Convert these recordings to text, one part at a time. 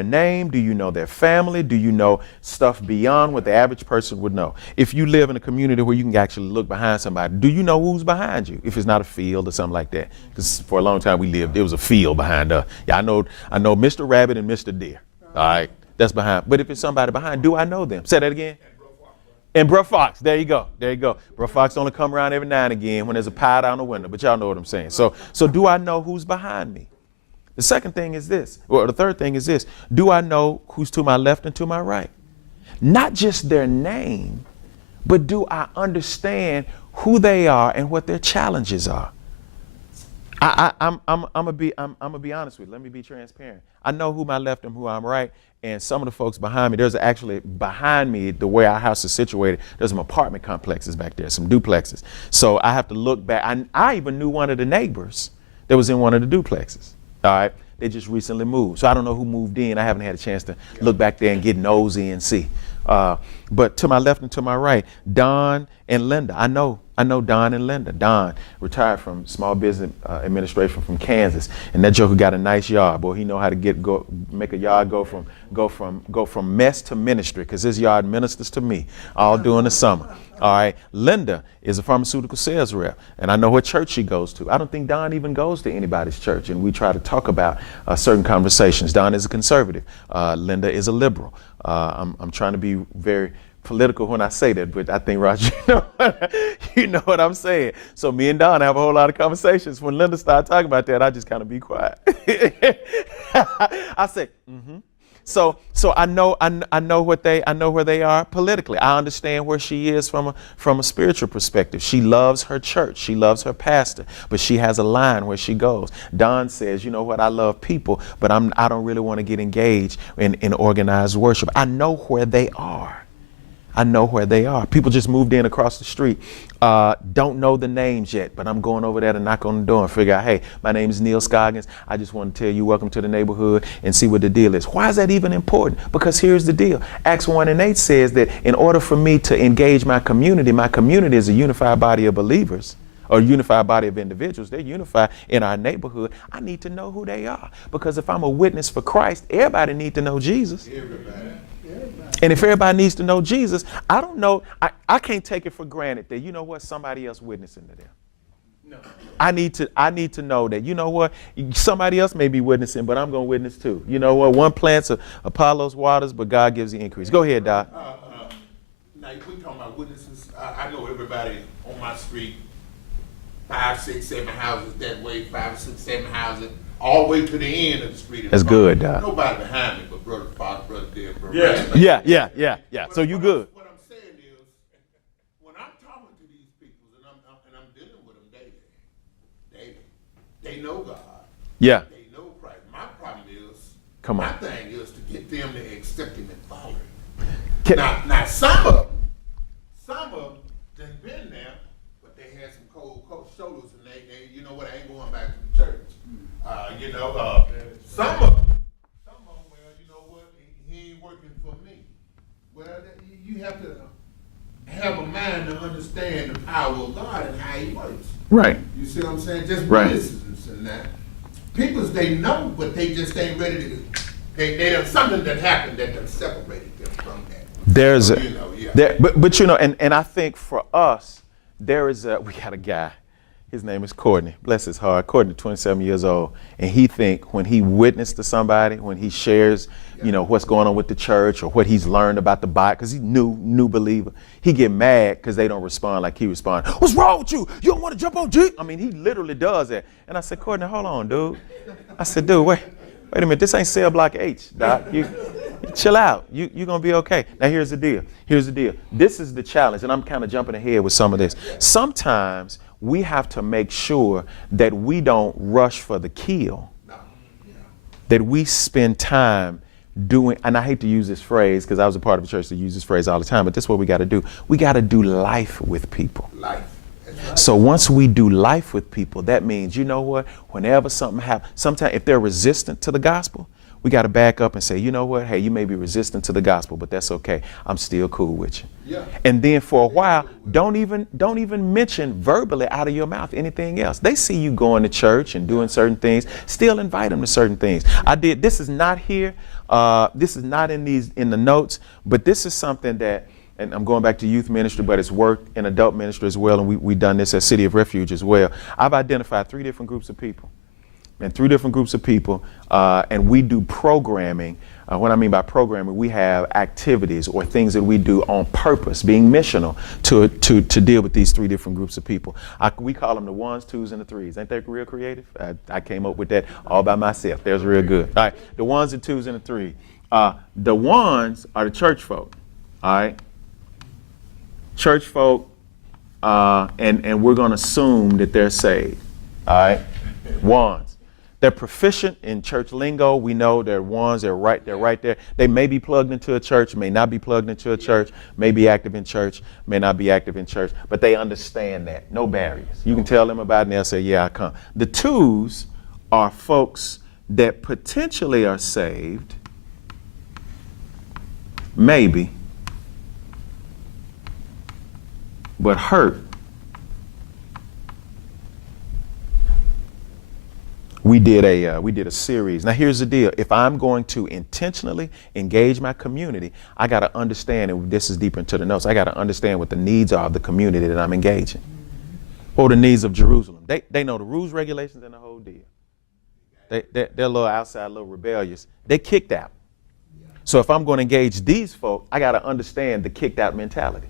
their name? Do you know their family? Do you know stuff beyond what the average person would know? If you live in a community where you can actually look behind somebody, do you know who's behind you? If it's not a field or something like that. Because for a long time we lived, there was a field behind us. Yeah, I know Mr. Rabbit and Mr. Deer. All right, that's behind. But if it's somebody behind, do I know them? Say that again. And Bro Fox, there you go. Bro Fox only come around every now and again when there's a pie down the window, but y'all know what I'm saying. So do I know who's behind me? The second thing is this, or the third thing is this. Do I know who's to my left and to my right? Not just their name, but do I understand who they are and what their challenges are? I'm gonna be honest with you. Let me be transparent. I know who my left and who I'm right. And some of the folks behind me, there's actually behind me, the way our house is situated, there's some apartment complexes back there, some duplexes. So I have to look back. I even knew one of the neighbors that was in one of the duplexes. All right. They just recently moved. So I don't know who moved in. I haven't had a chance to look back there and get nosy and see. But to my left and to my right, Don and Linda. I know Don and Linda. Don retired from small business administration from Kansas, and that joker got a nice yard. Boy, he know how to make a yard go from mess to ministry, because his yard ministers to me all during the summer. All right, Linda is a pharmaceutical sales rep, and I know what church she goes to. I don't think Don even goes to anybody's church, and we try to talk about certain conversations. Don is a conservative. Linda is a liberal. I'm trying to be very political when I say that, but I think, Roger, you know what I'm saying. So me and Don have a whole lot of conversations. When Linda started talking about that, I just kind of be quiet. I say, mm-hmm. So I know where they are politically. I understand where she is from a spiritual perspective. She loves her church. She loves her pastor, but she has a line where she goes. Don says, you know what, I love people, but I don't really want to get engaged in organized worship. I know where they are. People just moved in across the street. Don't know the names yet, but I'm going over there to knock on the door and figure out, hey, my name is Neal Scoggins. I just want to tell you, welcome to the neighborhood, and see what the deal is. Why is that even important? Because here's the deal. Acts 1:8 says that in order for me to engage my community is a unified body of believers, or a unified body of individuals. They're unified in our neighborhood. I need to know who they are, because if I'm a witness for Christ, everybody needs to know Jesus. And if everybody needs to know Jesus, I don't know, I can't take it for granted that, you know what, somebody else witnessing to them. No. I need to know that, you know what, somebody else may be witnessing, but I'm going to witness too. You know what, one plants, Apollos waters, but God gives the increase. Go ahead, Doc. Now, we talking about witnesses. I know everybody on my street, 5, 6, 7 houses that way, 5, 6, 7 houses, all the way to the end of the street. That's good, Doc. Nobody behind me but Brother Fox, Brother Deer, Brother Yeah. So you good. What I'm saying is, when I'm talking to these people and I'm dealing with them daily, they know God. Yeah. They know Christ. My problem is, come on. My thing is to get them to accept Him and follow Him. Now some of them, they've been there, but they had some cold shoulders, and they you know what, I ain't going back to the church. Some of them, well, you know what, he ain't working for me. Well, you have to have a mind to understand the power of God and how He works. Right. You see what I'm saying? Just right. Businesses and that. People, they know, but they just ain't ready to. They have something that happened that done separated them from that. There's so, but you know, and I think for us, we got a guy. His name is Courtney. Bless his heart. Courtney, 27 years old. And he think when he witnessed to somebody, when he shares, you know, what's going on with the church or what he's learned about the Bible, because he's new believer, he get mad because they don't respond like he respond. What's wrong with you? You don't want to jump on Jesus? I mean, he literally does that. And I said, Courtney, hold on, dude. I said, dude, wait a minute. This ain't cell block H, Doc. You chill out. You're going to be okay. Now, here's the deal. This is the challenge, and I'm kind of jumping ahead with some of this. Sometimes we have to make sure that we don't rush for the kill, that we spend time doing, and I hate to use this phrase because I was a part of a church that uses this phrase all the time, but this is what we got to do. We got to do life with people. Life. So once we do life with people, that means, you know what, whenever something happens, sometimes if they're resistant to the gospel, we got to back up and say, you know what, hey, you may be resistant to the gospel, but that's okay. I'm still cool with you. Yeah. And then for a while, don't even mention verbally out of your mouth anything else. They see you going to church and doing certain things, still invite them to certain things. This is not here This is not in the notes, but this is something that, and I'm going back to youth ministry, but it's worked in adult ministry as well, and we've done this at City of Refuge as well. I've identified 3 different groups of people. And 3 different groups of people, and we do programming. What I mean by programming, we have activities or things that we do on purpose, being missional to deal with these 3 different groups of people. We call them the 1s, 2s, and the 3s. Ain't that real creative? I came up with that all by myself. That's real good. All right, the 1s, and 2s, and the 3s. The 1s are the church folk. All right, church folk, and we're going to assume that they're saved. All right, 1s. They're proficient in church lingo. We know they're 1s. They're right there. They may be plugged into a church, may not be plugged into a church, may be active in church, may not be active in church, but they understand that. No barriers. You can tell them about it and they'll say, yeah, I come. The 2s are folks that potentially are saved, maybe, but hurt. We did a series. Now here's the deal. If I'm going to intentionally engage my community, I got to understand, and this is deeper into the notes, I got to understand what the needs are of the community that I'm engaging. What are the needs of Jerusalem? They know the rules, regulations, and the whole deal. They're a little outside, a little rebellious. They kicked out. So if I'm going to engage these folk, I got to understand the kicked out mentality.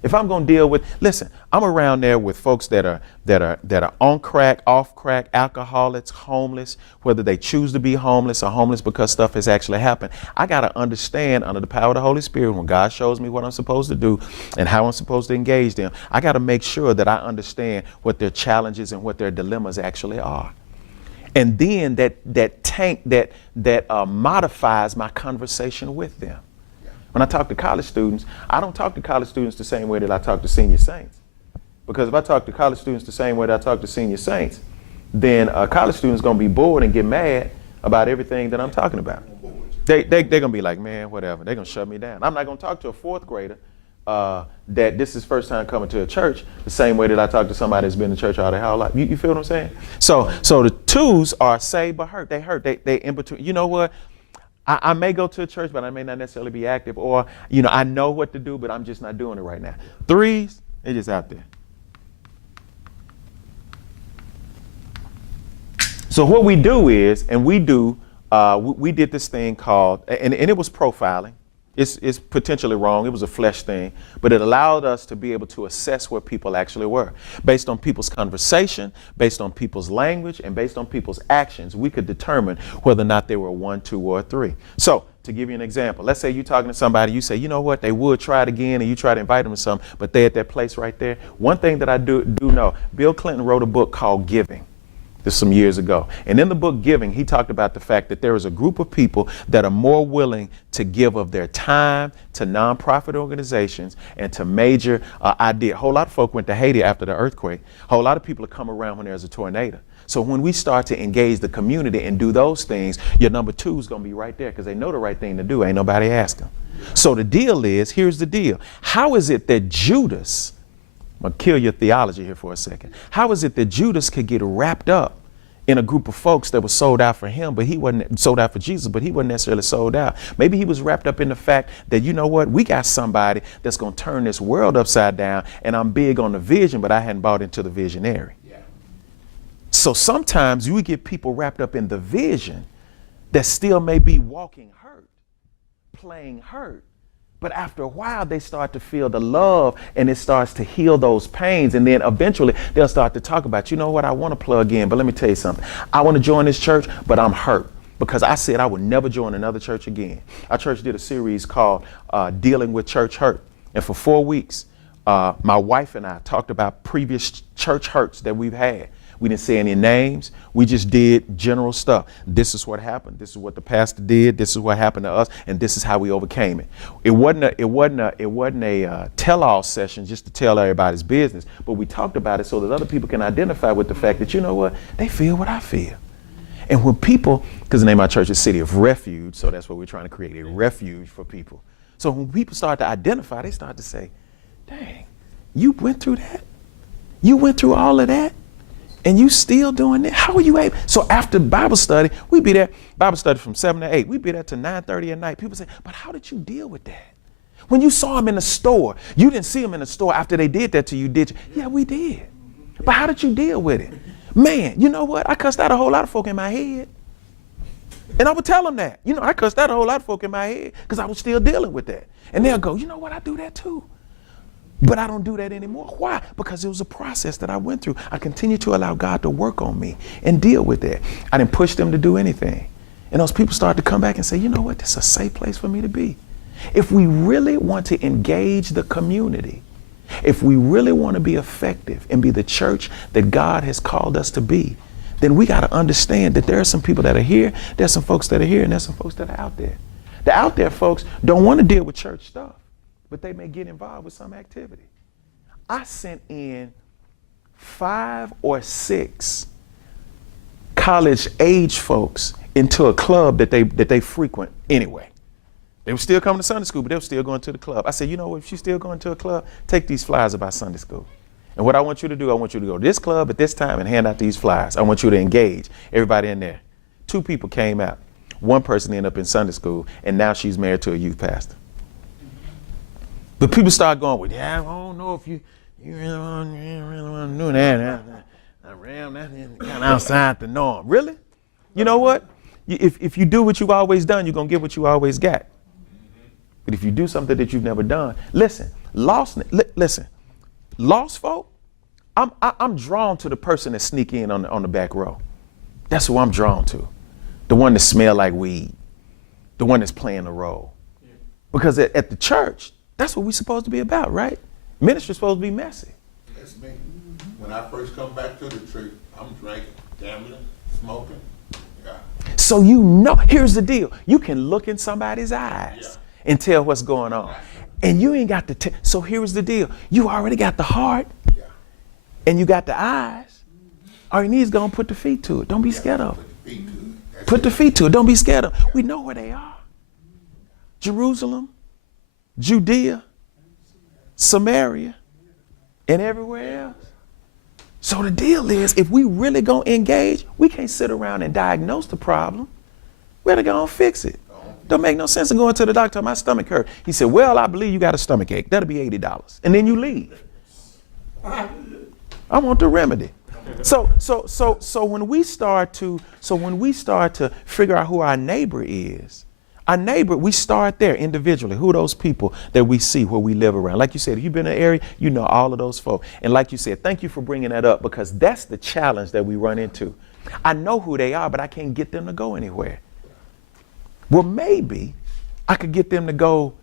If I'm going to deal with, listen, I'm around there with folks that are on crack, off crack, alcoholics, homeless, whether they choose to be homeless or homeless because stuff has actually happened. I got to understand under the power of the Holy Spirit, when God shows me what I'm supposed to do and how I'm supposed to engage them, I got to make sure that I understand what their challenges and what their dilemmas actually are. And then that modifies my conversation with them. When I talk to college students, I don't talk to college students the same way that I talk to senior saints. Because if I talk to college students the same way that I talk to senior saints, then a college student's going to be bored and get mad about everything that I'm talking about. They're going to be like, man, whatever. They're going to shut me down. I'm not going to talk to a 4th grader that this is first time coming to a church the same way that I talk to somebody that's been in church all their whole life. You feel what I'm saying? So the 2s are saved but hurt. They hurt. They in between. You know what? I may go to a church, but I may not necessarily be active. Or, I know what to do, but I'm just not doing it right now. 3s, they're just out there. So what we do is, and we did this thing called, and it was profiling. It's potentially wrong. It was a flesh thing, but it allowed us to be able to assess where people actually were. Based on people's conversation, based on people's language, and based on people's actions, we could determine whether or not they were a 1, 2, or a 3. So to give you an example, let's say you're talking to somebody, you say, you know what, they would try it again, and you try to invite them to something, but they're at that place right there. One thing that I do know, Bill Clinton wrote a book called Giving. This some years ago. And in the book Giving, he talked about the fact that there is a group of people that are more willing to give of their time to nonprofit organizations and to major ideas. A whole lot of folk went to Haiti after the earthquake. A whole lot of people come around when there's a tornado. So when we start to engage the community and do those things, your number 2 is going to be right there because they know the right thing to do. Ain't nobody ask them. So the deal is, here's the deal. How is it that Judas, I'm going to kill your theology here for a second. How is it that Judas could get wrapped up in a group of folks that was sold out for him, but he wasn't sold out for Jesus, but he wasn't necessarily sold out? Maybe he was wrapped up in the fact that, you know what, we got somebody that's going to turn this world upside down, and I'm big on the vision, but I hadn't bought into the visionary. Yeah. So sometimes you get people wrapped up in the vision that still may be walking hurt, playing hurt. But after a while, they start to feel the love and it starts to heal those pains. And then eventually they'll start to talk about, you know what, I want to plug in, but let me tell you something. I want to join this church, but I'm hurt because I said I would never join another church again. Our church did a series called Dealing with Church Hurt. And for 4 weeks, my wife and I talked about previous church hurts that we've had. We didn't say any names. We just did general stuff. This is what happened. This is what the pastor did. This is what happened to us, and this is how we overcame it. It wasn't a tell-all session just to tell everybody's business, but we talked about it so that other people can identify with the fact that, you know what, they feel what I feel. And when people, because the name of our church is City of Refuge, so that's what we're trying to create, a refuge for people. So when people start to identify, they start to say, dang, you went through that? You went through all of that? And you still doing it? How are you able? So after Bible study, we be there, Bible study from 7 to 8. We be there to 9:30 at night. People say, but how did you deal with that? When you saw them in the store, you didn't see them in the store after they did that to you, did you? Yeah, we did. But how did you deal with it? Man, you know what? I cussed out a whole lot of folk in my head. And I would tell them that. You know, I cussed out a whole lot of folk in my head because I was still dealing with that. And they'll go, you know what? I do that too. But I don't do that anymore. Why? Because it was a process that I went through. I continue to allow God to work on me and deal with that. I didn't push them to do anything. And those people started to come back and say, you know what? This is a safe place for me to be. If we really want to engage the community, if we really want to be effective and be the church that God has called us to be, then we got to understand that there are some people that are here, there's some folks that are here, and there's some folks that are out there. The out there folks don't want to deal with church stuff, but they may get involved with some activity. I sent in 5 or 6 college age folks into a club that they frequent anyway. They were still coming to Sunday school, but they were still going to the club. I said, you know what, if you're still going to a club, take these flyers about Sunday school. And what I want you to do, I want you to go to this club at this time and hand out these flyers. I want you to engage everybody in there. 2 people came out. 1 person ended up in Sunday school, and now she's married to a youth pastor. But people start going, well, yeah, I don't know if you really want to do that. That's kind of outside the norm. Really? You know what? If you do what you've always done, you're going to get what you always got. But if you do something that you've never done, listen, lost folk, I'm drawn to the person that sneak in on the back row. That's who I'm drawn to. The one that smell like weed. The one that's playing the role. Yeah. Because at the church, that's what we're supposed to be about, right? Ministry's supposed to be messy. That's me. When I first come back to the church, I'm drinking, gambling, smoking. Yeah. So you know, here's the deal. You can look in somebody's eyes and tell what's going on. And you ain't got the, so here's the deal. You already got the heart and you got the eyes. All you need is going to put the feet to it. Don't be scared of it. Put the feet to it. Don't be scared of it. We know where they are. Jerusalem, Judea, Samaria, and everywhere else. So the deal is, if we really going to engage, we can't sit around and diagnose the problem. We're going to fix it. Don't make no sense in going to the doctor, my stomach hurt. He said, well, I believe you got a stomach ache. That'll be $80. And then you leave. I want the remedy. So when we start to figure out who our neighbor is, we start there individually. Who are those people that we see where we live around? Like you said, if you've been in an area, you know all of those folks. And like you said, thank you for bringing that up, because that's the challenge that we run into. I know who they are, but I can't get them to go anywhere. Well, maybe I could get them to go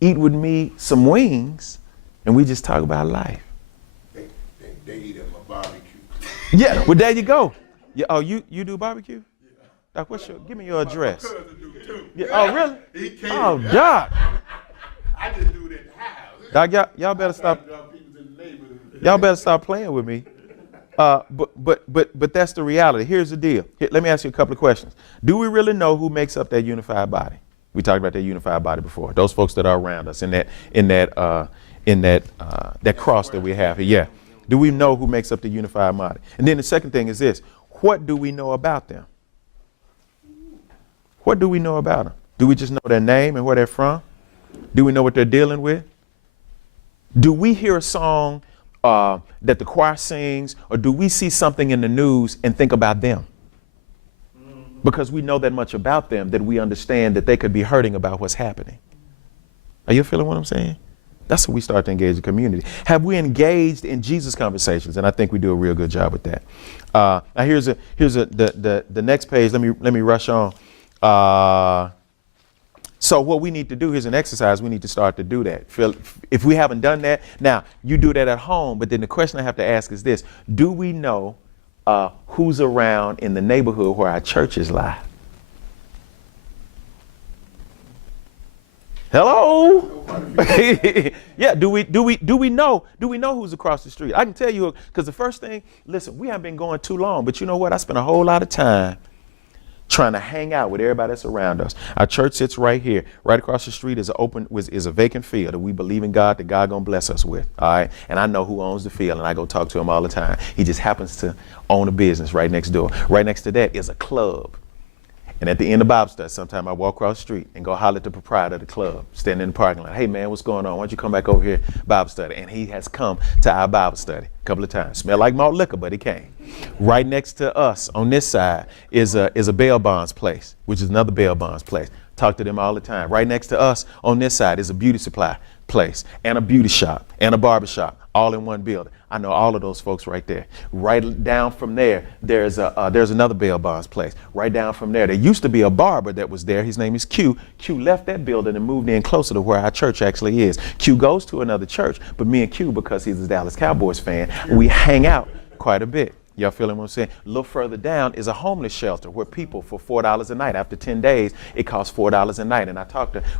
eat with me some wings and we just talk about life. They eat at my barbecue. Yeah, well, there you go. Yeah, oh, you do barbecue? Yeah. Doc, give me your address. My cousin do too. Yeah, oh, really? He came. Oh, Doc. I just do it at the house. Doc, y'all better stop. Y'all better stop playing with me. But that's the reality. Here's the deal. Let me ask you a couple of questions. Do we really know who makes up that unified body? We talked about that unified body before. Those folks that are around us in that cross that we have here. Yeah. Do we know who makes up the unified body? And then the second thing is this: what do we know about them? What do we know about them? Do we just know their name and where they're from? Do we know what they're dealing with? Do we hear a song that the choir sings, or do we see something in the news and think about them? Because we know that much about them that we understand that they could be hurting about what's happening. Are you feeling what I'm saying? That's when we start to engage the community. Have we engaged in Jesus conversations? And I think we do a real good job with that. Now here's the next page. Let me rush on. So what we need to do, here's an exercise, we need to start to do that. If we haven't done that, now you do that at home, but then the question I have to ask is this: do we know who's around in the neighborhood where our churches lie? Hello? Yeah, do we know who's across the street? I can tell you, because the first thing, listen, we haven't been going too long, but you know what? I spent a whole lot of time trying to hang out with everybody that's around us. Our church sits right here. Right across the street is a vacant field that we believe in God, that God gonna bless us with. All right. And I know who owns the field, and I go talk to him all the time. He just happens to own a business right next door. Right next to that is a club. And at the end of Bible study, sometime I walk across the street and go holler at the proprietor of the club, standing in the parking lot. Hey man, what's going on? Why don't you come back over here, Bible study? And he has come to our Bible study a couple of times. Smell like malt liquor, but he came. Right next to us on this side is a bail bonds place, which is another bail bonds place. Talk to them all the time. Right next to us on this side is a beauty supply place and a beauty shop and a barber shop, all in one building. I know all of those folks right there. Right down from there, there's another bail bonds place. Right down from there used to be a barber that was there. His name is Q. Q left that building and moved in closer to where our church actually is. Q goes to another church, but me and Q, because he's a Dallas Cowboys fan, we hang out quite a bit. Y'all feeling what I'm saying? A little further down is a homeless shelter where people for $4 a night, after 10 days, it costs $4 a night. And I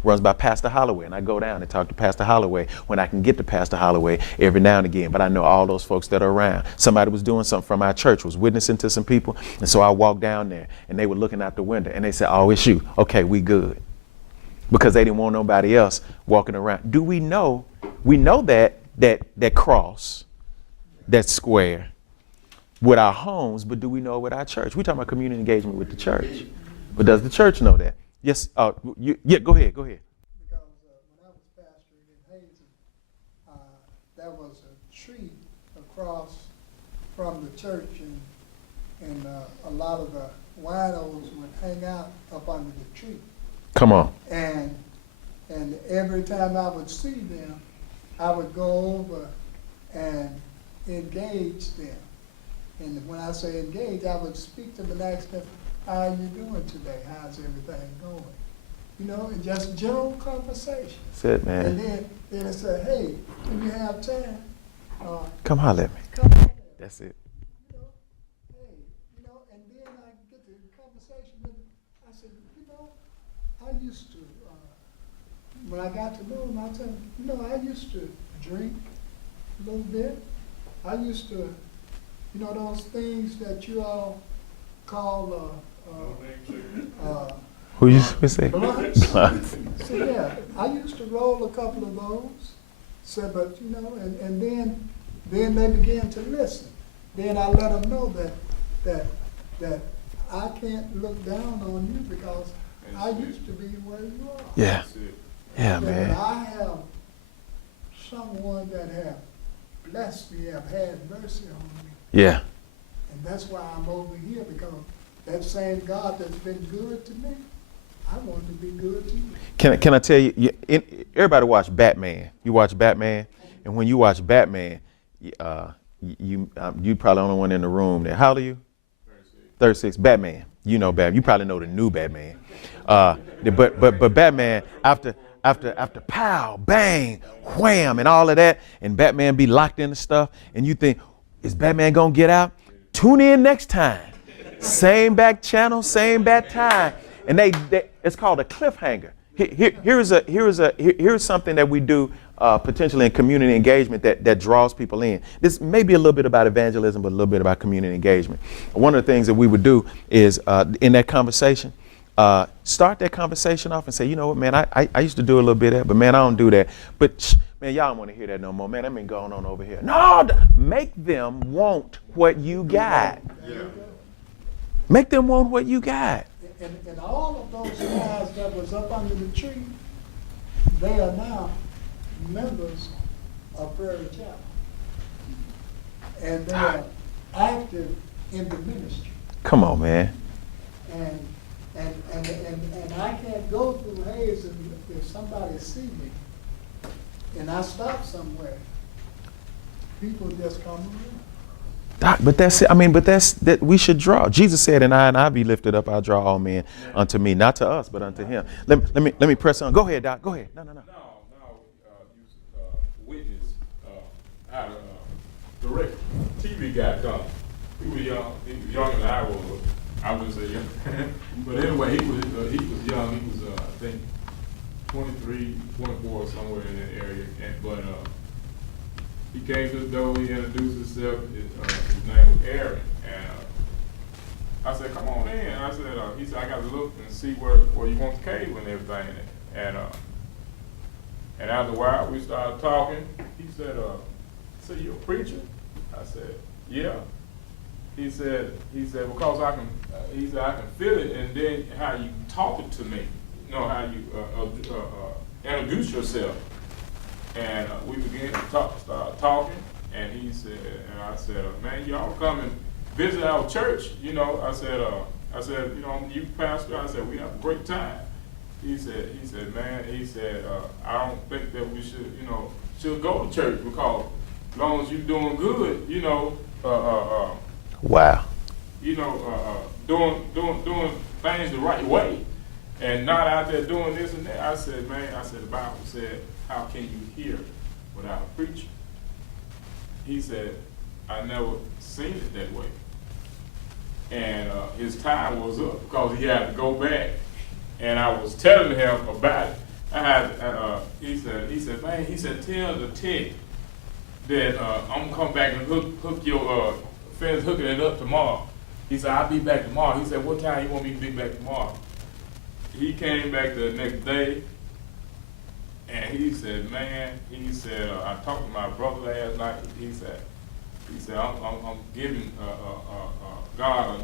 runs by Pastor Holloway, and I go down and talk to Pastor Holloway when I can get to Pastor Holloway every now and again. But I know all those folks that are around. Somebody was doing something from our church, was witnessing to some people. And so I walked down there, and they were looking out the window, and they said, oh, it's you. Okay, we good. Because they didn't want nobody else walking around. Do we know that cross, that square, with our homes, but do we know it with our church? We're talking about community engagement with the church. But does the church know that? Yes. Yeah, go ahead. Because when I was pastoring in Hazen, there was a tree across from the church, and a lot of the winos would hang out up under the tree. Come on. And every time I would see them, I would go over and engage them. And when I say engage, I would speak to them and ask them, how are you doing today? How's everything going? You know, and just general conversation. That's it, man. And then I said, hey, when you have time, come holler at me. come on. That's it. You know, hey, you know, and then I get the conversation with them. I said, you know, I used to, when I got to know them, I said, you know, I used to drink a little bit. I used to, you know, those things that you all call, Who you say? blunts. Blunts. So yeah, I used to roll a couple of those. So, but you know, and then they began to listen. Then I let them know that I can't look down on you because I used to be where you are. Yeah. Yeah, So man. when I have someone that have blessed me, have had mercy on me. Yeah. And that's why I'm over here, because that same God that's been good to me, I want to be good to you. Can I tell you, everybody watch Batman. You watch Batman, and when you watch Batman, you probably the only one in the room there. How old are you? 36. Batman. You know Batman. You probably know the new Batman. But Batman, after pow, bang, wham, and all of that, and Batman be locked into stuff, and you think, is Batman gonna get out? Tune in next time. Same back channel, same back time. And it's called a cliffhanger. Here's something that we do potentially in community engagement that draws people in. This may be a little bit about evangelism, but a little bit about community engagement. One of the things that we would do is in that conversation, start that conversation off and say, you know what, man, I used to do a little bit of that, but man, I don't do that. But man, y'all don't want to hear that no more. Man, that been going on over here. No, make them want what you got. Yeah. Make them want what you got. And all of those guys that was up under the tree, they are now members of Prairie Chapel. And they are active in the ministry. Come on, man. And I can't go through Hayes if somebody see me and I stop somewhere, people just come around. But that's it. I mean, but that we should draw. Jesus said, "And I be lifted up, I'll draw all men unto me, not to us, but unto Him." Let me press on. Go ahead, Doc. Go ahead. No. You witness how the direct TV guy come. He was young. He was younger than I was. I wouldn't say young, but anyway, he was young. He was I think 23, 24, somewhere in that area. But he came to the door. He introduced himself. His name was Aaron, I said, come on in. I said, he said, I got to look and see where you want the cave and everything. And after a while, we started talking. He said, so you a preacher? I said, yeah. He said, because I can feel it, and then how you talk it to me, you know, how you introduce yourself. And we began to start talking, and he said, and I said, man, y'all come and visit our church, you know. I said, you know, you pastor. I said, we have a great time. He said, man, I don't think that we should, you know, go to church, because as long as you're doing good, you know, Wow. you know, doing things the right way, and not out there doing this and that. I said, man, the Bible said, how can you hear without a preacher? He said, I never seen it that way. And his time was up, because he had to go back. And I was telling him about it. He said, man, tell the tech that I'm gonna come back and hook your fence, hooking it up tomorrow. He said, I'll be back tomorrow. He said, what time you want me to be back tomorrow? He came back the next day, and he said, man, I talked to my brother last night. He said, I'm giving God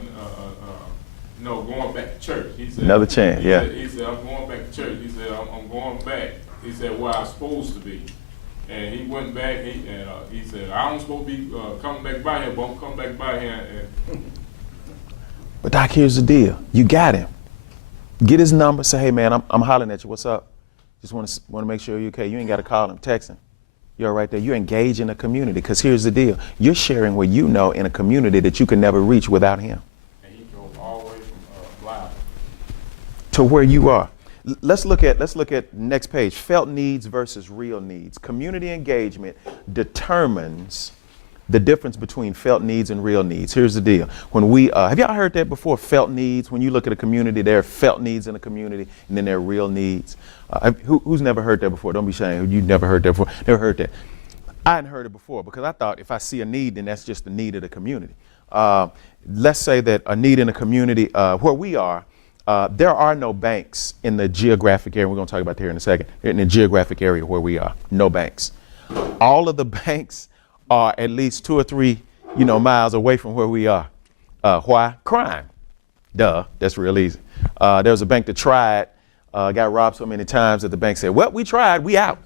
going back to church. He said, Another chance, yeah. He said, I'm going back to church. He said, I'm going back. He said, where I'm supposed to be. And he went back, he said, I don't supposed to be coming back by here, but I'm coming back by here. But Doc, here's the deal. You got him. Get his number, say, hey man, I'm hollering at you, what's up? Just want to make sure you're okay. You ain't got to call him, text him. You're right there. You're engaged in a community, because here's the deal. You're sharing what you know in a community that you can never reach without him. And he drove all the way from Blythe to where you are. Let's look at next page. Felt needs versus real needs. Community engagement determines the difference between felt needs and real needs. Here's the deal. When we have y'all heard that before? Felt needs. When you look at a community, there are felt needs in a community, and then there are real needs. Who's never heard that before? Don't be ashamed. You've never heard that before. Never heard that. I hadn't heard it before, because I thought if I see a need, then that's just the need of the community. Let's say that a need in a community where we are. There are no banks in the geographic area. We're going to talk about that here in a second. In the geographic area where we are, no banks. All of the banks are at least 2 or 3, miles away from where we are. Why? Crime. Duh. That's real easy. There was a bank that tried, got robbed so many times that the bank said, "Well, we tried. We out."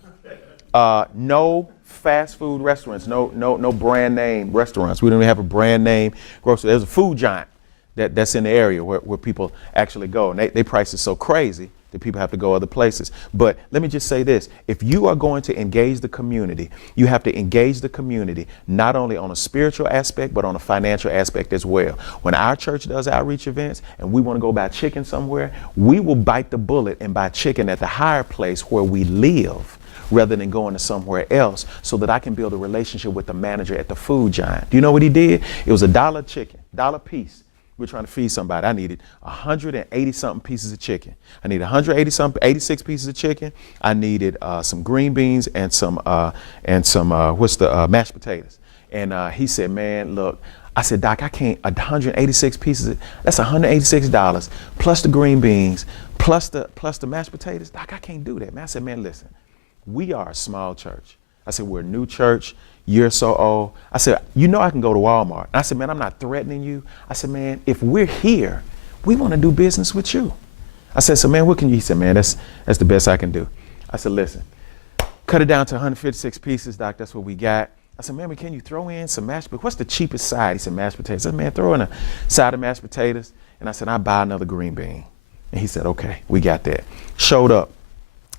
No fast food restaurants. No brand name restaurants. We don't even have a brand name grocery. There's a food giant that's in the area where people actually go, and they price is so crazy that people have to go other places. But let me just say this. If you are going to engage the community, you have to engage the community not only on a spiritual aspect, but on a financial aspect as well. When our church does outreach events and we want to go buy chicken somewhere, we will bite the bullet and buy chicken at the higher place where we live, rather than going to somewhere else, so that I can build a relationship with the manager at the food giant. Do you know what he did? It was $1 chicken, $1 piece. We're trying to feed somebody. I needed 180 something pieces of chicken. I needed 86 pieces of chicken. I needed some green beans and some mashed potatoes. And he said, man, look, I said, Doc, I can't, 186 pieces, that's $186 plus the green beans, plus the mashed potatoes. Doc, I can't do that, man. I said, man, listen, we are a small church. I said, we're a new church. You're so old. I said, I can go to Walmart. I said, man, I'm not threatening you. I said, man, if we're here, we want to do business with you. I said, so man, what can you? He said, man, that's the best I can do. I said, listen, cut it down to 156 pieces, Doc. That's what we got. I said, man, can you throw in some mashed potatoes? What's the cheapest side? He said, mashed potatoes. I said, man, throw in a side of mashed potatoes. And I said, I'll buy another green bean. And he said, okay, we got that. Showed up.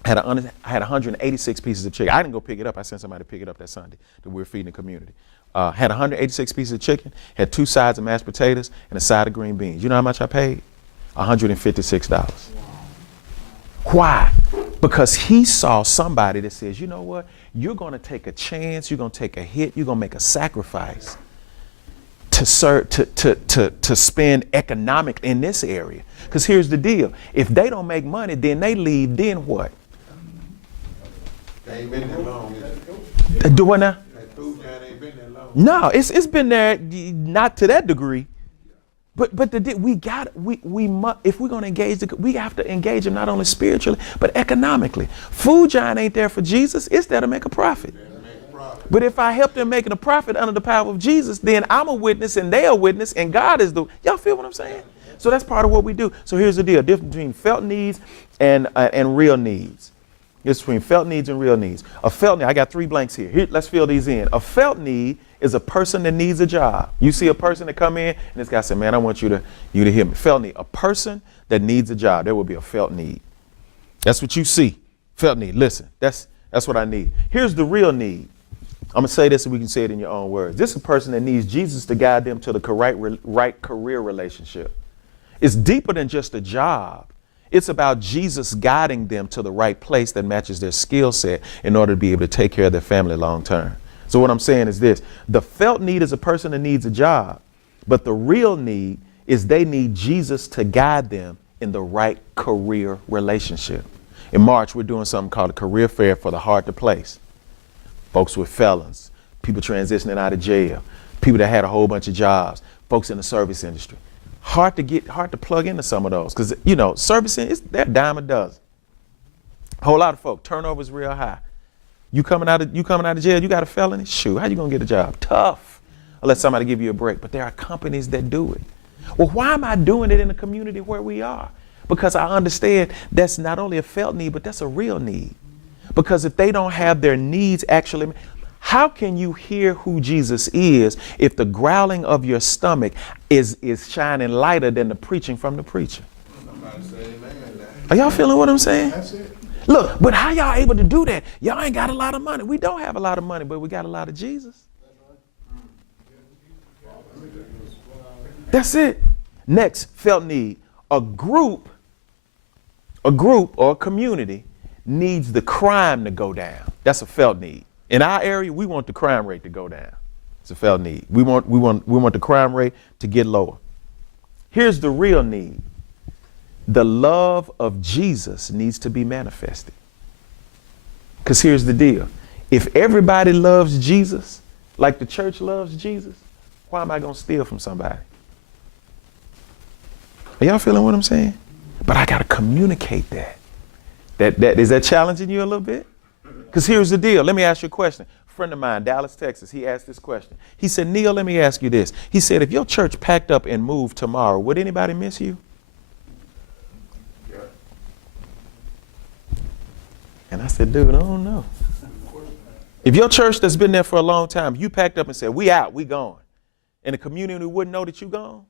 I had 186 pieces of chicken. I didn't go pick it up. I sent somebody to pick it up that Sunday that we were feeding the community. Had 186 pieces of chicken, had 2 sides of mashed potatoes, and a side of green beans. You know how much I paid? $156. Why? Because he saw somebody that says, you know what? You're going to take a chance. You're going to take a hit. You're going to make a sacrifice to serve, to spend economic in this area. Because here's the deal. If they don't make money, then they leave. Then what? They ain't been that long. Do what now? That food giant ain't been that long. No, it's been there, not to that degree. we must, if we're going to engage, we have to engage them not only spiritually, but economically. Food giant ain't there for Jesus. It's there to make a profit. But if I help them making a profit under the power of Jesus, then I'm a witness and they are a witness and God is the, y'all feel what I'm saying? So that's part of what we do. So here's the deal, difference between felt needs and real needs. It's between felt needs and real needs. A felt need, I got 3 blanks here. Let's fill these in. A felt need is a person that needs a job. You see a person that come in and this guy said, man, I want you to hear me. Felt need, a person that needs a job. There will be a felt need. That's what you see. Felt need. Listen, that's what I need. Here's the real need. I'm going to say this so we can say it in your own words. This is a person that needs Jesus to guide them to the right career relationship. It's deeper than just a job. It's about Jesus guiding them to the right place that matches their skill set in order to be able to take care of their family long term. So what I'm saying is this. The felt need is a person that needs a job, but the real need is they need Jesus to guide them in the right career relationship. In March, we're doing something called a career fair for the hard to place. Folks with felons, people transitioning out of jail, people that had a whole bunch of jobs, folks in the service industry. Hard to plug into some of those because, you know, servicing, they're a dime a dozen. A whole lot of folk, turnover is real high. You coming out of jail, you got a felony? Shoot, how you gonna get a job? Tough, unless somebody give you a break. But there are companies that do it. Well, why am I doing it in the community where we are? Because I understand that's not only a felt need, but that's a real need. Because if they don't have their needs actually, how can you hear who Jesus is if the growling of your stomach is shining lighter than the preaching from the preacher? Are y'all feeling what I'm saying? That's it. Look, but how y'all able to do that? Y'all ain't got a lot of money. We don't have a lot of money, but we got a lot of Jesus. That's it. Next, felt need. A group or a community needs the crime to go down. That's a felt need. In our area, we want the crime rate to go down. It's a felt need. We want the crime rate to get lower. Here's the real need. The love of Jesus needs to be manifested. Because here's the deal. If everybody loves Jesus, like the church loves Jesus, why am I going to steal from somebody? Are y'all feeling what I'm saying? But I got to communicate that. Is that challenging you a little bit? Because here's the deal. Let me ask you a question. A friend of mine, Dallas, Texas, he asked this question. He said, Neal, let me ask you this. He said, if your church packed up and moved tomorrow, would anybody miss you? And I said, dude, I don't know. If your church that's been there for a long time, you packed up and said, we out, we gone, and the community wouldn't know that you gone?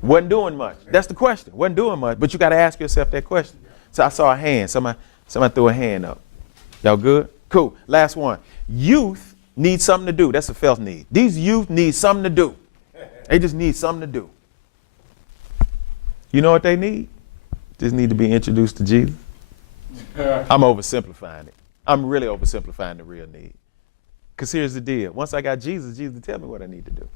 Wasn't doing much. That's the question. Wasn't doing much, but you got to ask yourself that question. So I saw a hand. Somebody threw a hand up. Y'all good? Cool. Last one. Youth need something to do. That's a felt need. These youth need something to do. They just need something to do. You know what they need? Just need to be introduced to Jesus. I'm oversimplifying it. I'm really oversimplifying the real need. Because here's the deal. Once I got Jesus, Jesus will tell me what I need to do.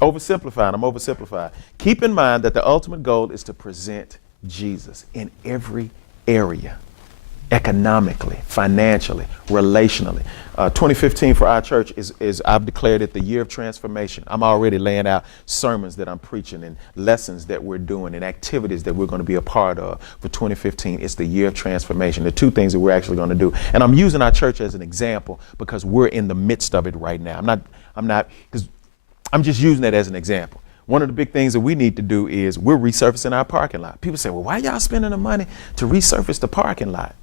Oversimplifying. I'm oversimplifying. Keep in mind that the ultimate goal is to present Jesus in every area. Economically, financially, relationally. 2015 for our church is I've declared it the year of transformation. I'm already laying out sermons that I'm preaching and lessons that we're doing and activities that we're going to be a part of for 2015. It's the year of transformation. The 2 things that we're actually going to do. And I'm using our church as an example because we're in the midst of it right now. I'm just using that as an example. One of the big things that we need to do is we're resurfacing our parking lot. People say, well, why y'all spending the money to resurface the parking lot?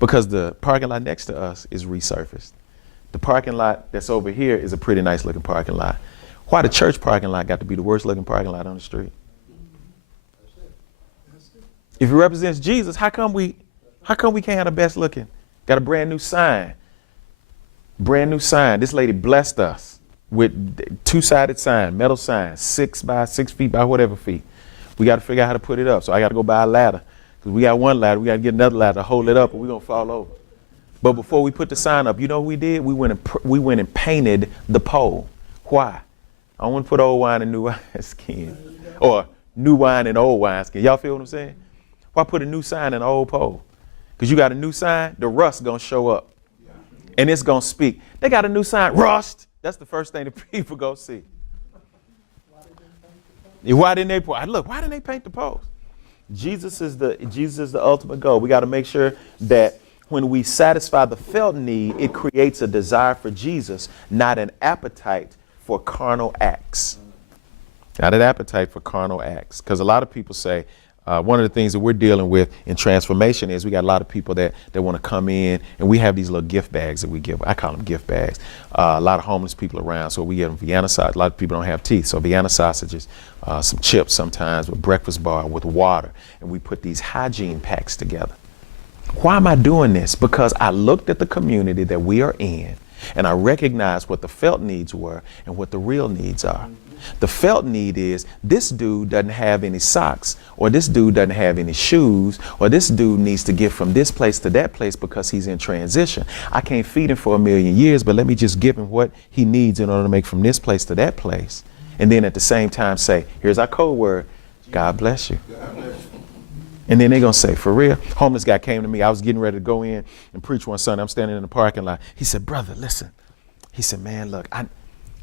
Because the parking lot next to us is resurfaced. The parking lot that's over here is a pretty nice looking parking lot. Why the church parking lot got to be the worst looking parking lot on the street? If it represents Jesus, how come we can't have the best looking? Got a brand new sign. Brand new sign. This lady blessed us with 2-sided sign, metal sign, 6 by 6 feet by whatever feet. We got to figure out how to put it up. So I got to go buy a ladder. Because we got one ladder, we got to get another ladder to hold it up or we're going to fall over. But before we put the sign up, you know what we did? We went and painted the pole. Why? I don't want to put old wine in new wine skin. Or new wine in old wine skin. Y'all feel what I'm saying? Why put a new sign in an old pole? Because you got a new sign, the rust going to show up. And it's going to speak. They got a new sign, rust. That's the first thing that people go see. Why did they paint the post? Why didn't they? Look, why didn't they paint the post? Jesus is the ultimate goal. We got to make sure that when we satisfy the felt need, it creates a desire for Jesus, not an appetite for carnal acts. Not an appetite for carnal acts. Because a lot of people say, one of the things that we're dealing with in transformation is we got a lot of people that want to come in, and we have these little gift bags that we give. I call them gift bags. A lot of homeless people around, so we give them Vienna sausage. A lot of people don't have teeth, so Vienna sausages, some chips sometimes, with breakfast bar, with water, and we put these hygiene packs together. Why am I doing this? Because I looked at the community that we are in, and I recognized what the felt needs were and what the real needs are. The felt need is this dude doesn't have any socks, or this dude doesn't have any shoes, or this dude needs to get from this place to that place because he's in transition. I can't feed him for 1,000,000 years, but let me just give him what he needs in order to make from this place to that place. And then at the same time say, here's our code word, God bless you. God bless you. And then they're going to say, for real? Homeless guy came to me. I was getting ready to go in and preach one Sunday. I'm standing in the parking lot. He said, brother, listen. He said, man, look,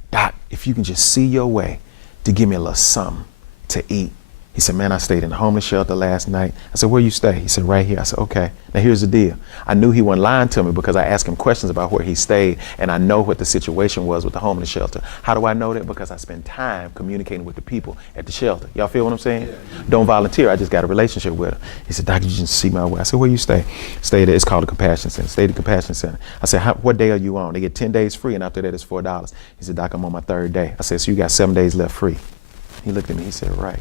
Doc, if you can just see your way to give me a little something to eat. He said, man, I stayed in the homeless shelter last night. I said, where you stay? He said, right here. I said, okay. Now here's the deal. I knew he wasn't lying to me because I asked him questions about where he stayed, and I know what the situation was with the homeless shelter. How do I know that? Because I spend time communicating with the people at the shelter. Y'all feel what I'm saying? Yeah. Don't volunteer. I just got a relationship with him. He said, Doc, you just see my way. I said, where you stay? Stay there. It's called a compassion center. Stay at the compassion center. I said, what day are you on? They get 10 days free, and after that it's $4. He said, Doc, I'm on my 3rd day. I said, so you got 7 days left free. He looked at me. He said, right.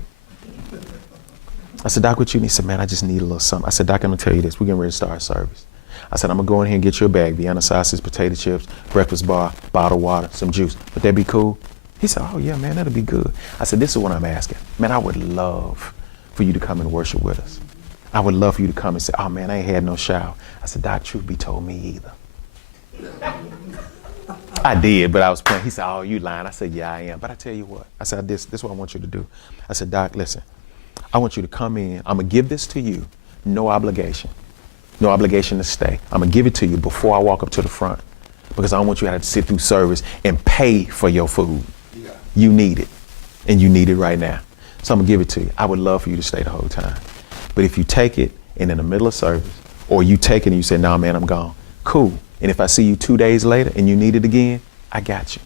I said, Doc, what you need? He said, man, I just need a little something. I said, Doc, I'm going to tell you this. We're getting ready to start service. I said, I'm going to go in here and get you a bag, Vienna sausage, potato chips, breakfast bar, bottled water, some juice. Would that be cool? He said, oh, yeah, man, that'll be good. I said, this is what I'm asking. Man, I would love for you to come and worship with us. I would love for you to come and say, oh, man, I ain't had no shower. I said, Doc, truth be told, me either. I did, but I was playing. He said, oh, you lying. I said, yeah, I am. But I tell you what. I said, this is what I want you to do. I said, Doc, listen. I want you to come in. I'm going to give this to you. No obligation. No obligation to stay. I'm going to give it to you before I walk up to the front, because I don't want you to have to sit through service and pay for your food. Yeah. You need it, and you need it right now. So I'm going to give it to you. I would love for you to stay the whole time. But if you take it and in the middle of service, or you take it and you say, nah, man, I'm gone, cool. And if I see you 2 days later and you need it again, I got you.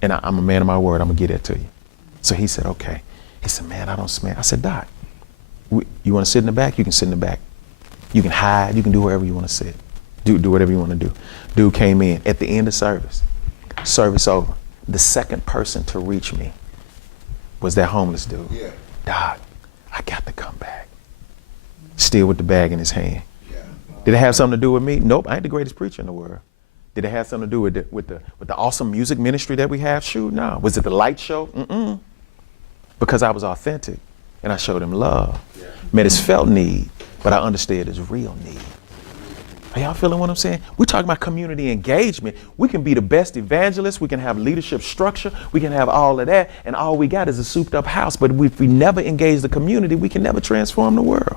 And I'm a man of my word. I'm going to get that to you. So he said, okay. He said, man, I don't smell. I said, Doc, you want to sit in the back? You can sit in the back. You can hide. You can do wherever you want to sit. Do whatever you want to do. Dude came in at the end of service. Service over. The second person to reach me was that homeless dude. Yeah. Doc, I got to come back. Still with the bag in his hand. Yeah. Did it have something to do with me? Nope, I ain't the greatest preacher in the world. Did it have something to do with the awesome music ministry that we have? Shoot, no. Was it the light show? Mm-mm. Because I was authentic and I showed him love. Yeah. Met his felt need, but I understood his real need. Are y'all feeling what I'm saying? We're talking about community engagement. We can be the best evangelists. We can have leadership structure. We can have all of that. And all we got is a souped up house. But if we never engage the community, we can never transform the world.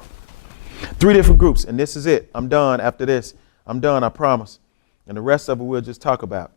3 different groups. And this is it. I'm done after this. I'm done, I promise. And the rest of it we'll just talk about.